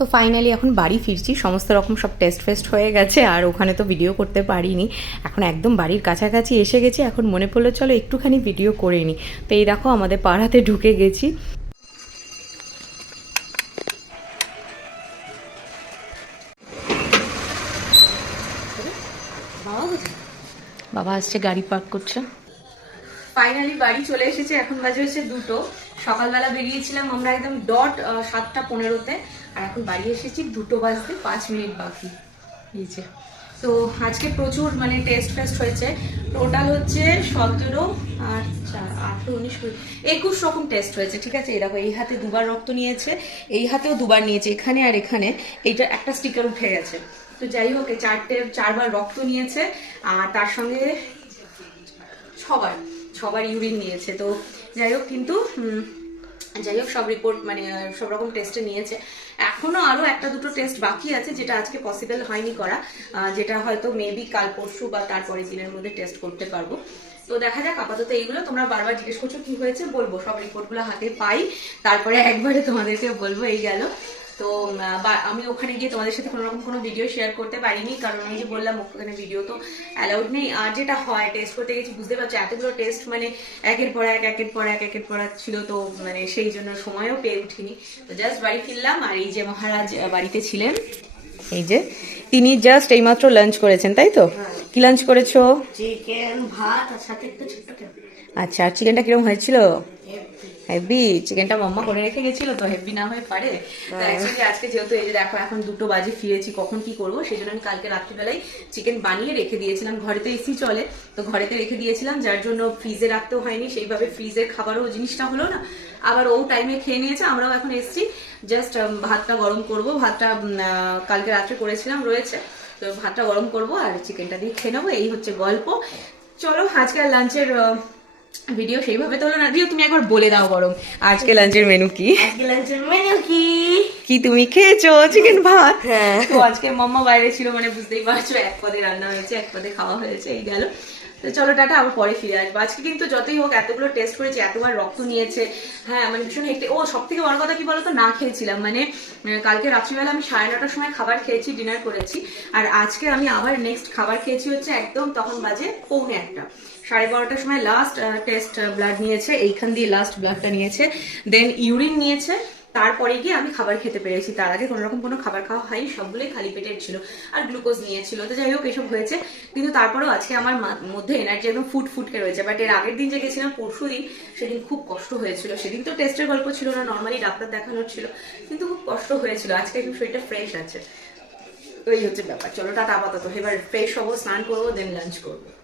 তো ফাইনালি এখন বাড়ি ফিরছি। সমস্ত রকম সব টেস্ট ফেস্ট হয়ে গেছে, আর ওখানে তো ভিডিও করতে পারিনি। এখন একদম বাড়ির কাছাকাছি এসে গেছি, এখন মনে পড়ল চলো একটুখানি ভিডিও করে নিই তো এই দেখো আমাদের পাড়াতে ঢুকে গেছি। বাবা আসছে, গাড়ি পার্ক করছে। ফাইনালি বাড়ি চলে এসেছে, এখন বাজে হচ্ছে দুটো। সকালবেলা বেরিয়েছিলাম আমরা একদম ডট সাতটা পনেরোতে, আর এখন বাড়ি এসেছি দুটো বাজতে পাঁচ মিনিট বাকি। যে। তো আজকে প্রচুর মানে টেস্ট ফেস্ট হয়েছে। টোটাল হচ্ছে সতেরো আর চার, আঠেরো, উনিশ একুশ রকম টেস্ট হয়েছে, ঠিক আছে? দেখো, এই হাতে দুবার রক্ত নিয়েছে, এই হাতেও দুবার নিয়েছে, এখানে আর এখানে। এইটা একটা স্টিকার উঠে গেছে। তো যাই হোক চারটে, চারবার রক্ত নিয়েছে, আর তার সঙ্গে সবার সবার ইউরিন নিয়েছে, তো যাই হোক কিন্তু যাই হোক সব রিপোর্ট মানে সব রকম টেস্টে নিয়েছে। এখনও আরও একটা দুটো টেস্ট বাকি আছে, যেটা আজকে পসিবল হয়নি করা যেটা হয়তো মেবি কাল পরশু বা তারপরের দিনের মধ্যে টেস্ট করতে পারব। তো দেখা যাক, আপাতত এইগুলো। তোমরা বারবার জিজ্ঞেস করছ, কি হয়েছে? বলব, সব রিপোর্টগুলো হাতে পাই। তারপরে একবারে তোমাদেরকে বলব, এই গেল। তো বা- আমি ওখানে গিয়ে তোমাদের সাথে কোনো রকম কোনো ভিডিও শেয়ার করতে পারিনি কারণ আমি যে বললাম ওখানে ভিডিও তো অ্যালাউড নেই। আর যেটা হয় টেস্ট করতে গেছি বুঝতে পারছ এতগুলো টেস্ট মানে একের পর এক একের পর এক একের পর এক ছিল তো মানে সেই জন্য সময়ও পেয়ে উঠিনি। তো জাস্ট বাড়ি ফিরলাম আর এই যে মহারাজ বাড়িতে ছিলেন এই যে তিনি জাস্ট এইমাত্র লাঞ্চ করেছেন তাই তো? কি লাঞ্চ করেছ? চিকেন ভাত আর সাথে একটু ছোট্ট আচ্ছা আর চিকেনটা কীরকম হয়েছিল? হেভি চিকেনটা মাম্মা করে রেখে গেছিল তো হেভি না হয়ে পারে। অ্যাকচুয়ালি আজকে যেহেতু এই যে দেখো এখন দুটো বাজে ফিরেছি কখন কি করব সেই জন্য আমি কালকে রাত্রিবেলায় চিকেন বানিয়ে রেখে দিয়েছিলাম। ঘরেতে এসি চলে তো ঘরেতে রেখে দিয়েছিলাম যার জন্য ফ্রিজে রাখতেও হয়নি। সেইভাবে ফ্রিজের খাবারও জিনিসটা হলো না। আবার ও টাইমে খেয়ে নিয়েছে আমরাও এখন এসছি। জাস্ট ভাতটা গরম করব। ভাতটা কালকে রাত্রে করেছিলাম রয়েছে। তো ভাতটা গরম করব আর চিকেনটা দিয়ে খেয়ে নেব। এই হচ্ছে গল্প। চলো আজকের লাঞ্চের ভিডিও সেইভাবে তোলো না। তুমি একবার বলে দাও বরং। আজকে লাঞ্চের মেনু কি? আজকে লাঞ্চের মেনু কি? কি তুমি খেয়েছো? চিকেন ভাত? হ্যাঁ। তো আজকে মাম্মা বাইরে ছিল মানে বুঝতেই পারছ এক পদে রান্না হয়েছে এক পদে খাওয়া হয়েছে এই গেল। তো চলো টাটা আবার পরে ফিরে আসব। আজকে কিন্তু যতই হোক এতগুলো টেস্ট করেছে এতবার রক্ত নিয়েছে। হ্যাঁ মানে ভীষণ হেঁটে ও সব থেকে বড় কথা কি বলতো? না খেয়েছিলাম। মানে কালকে রাত্রিবেলা আমি সাড়ে নটার সময় খাবার খেয়েছি ডিনার করেছি। আর আজকে আমি আবার নেক্সট খাবার খেয়েছি হচ্ছে একদম তখন বাজে পৌনে একটা। সাড়ে বারোটার সময় লাস্ট টেস্ট ব্লাড নিয়েছে। এইখান দিয়ে লাস্ট ব্লাডটা নিয়েছে। দেন ইউরিন নিয়েছে। তারপরে গিয়ে আমি খাবার খেতে পেরেছি। তার আগে কোনো রকম কোনো খাবার খাওয়া হয়নি, সবগুলোই খালি পেটের ছিল আর গ্লুকোজ নিয়েছিল। তো যাই হোক, এসব হয়েছে। কিন্তু তারপরেও আজকে আমার মধ্যে এনার্জি একদম ফুট ফুটকে রয়েছে। বাট এর আগের দিন যে গেছিলাম, পরশু দিন সেদিন খুব কষ্ট হয়েছিল। সেদিন তো টেস্টের গল্প ছিল না নর্মালি ডাক্তার দেখানোর ছিল। কিন্তু খুব কষ্ট হয়েছিল। আজকে একটু শরীরটা ফ্রেশ আছে। এই হচ্ছে ব্যাপার। চলো, টাটা, আপাতত। এবার ফ্রেশ হব, স্নান করব দেন লাঞ্চ করব।